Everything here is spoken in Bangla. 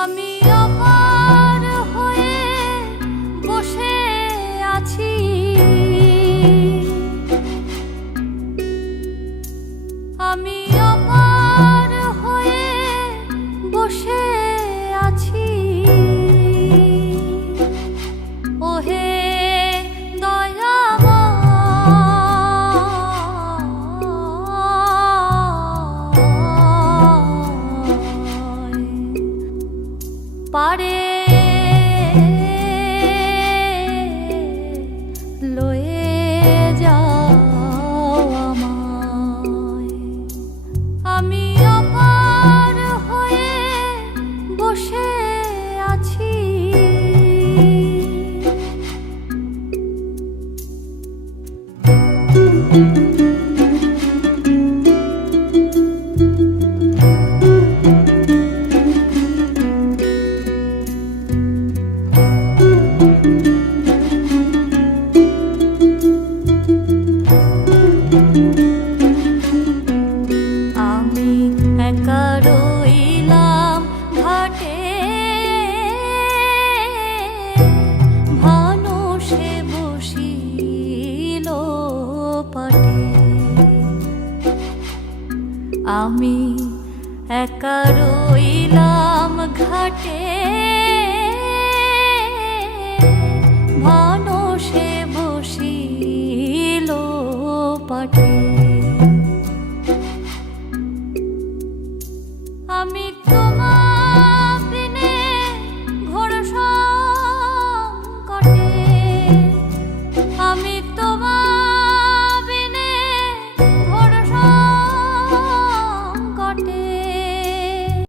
আমি অপার হয়ে বসে আছি, আমি অপার হয়ে বসে আছি। ওহে পারে লয়ে যাও আমায়, আমি অপার হয়ে বসে আছি। আমি একা রইলাম ঘাটে, ভানুষে বসিল পাটে। আমি একা রইলাম ঘাটে,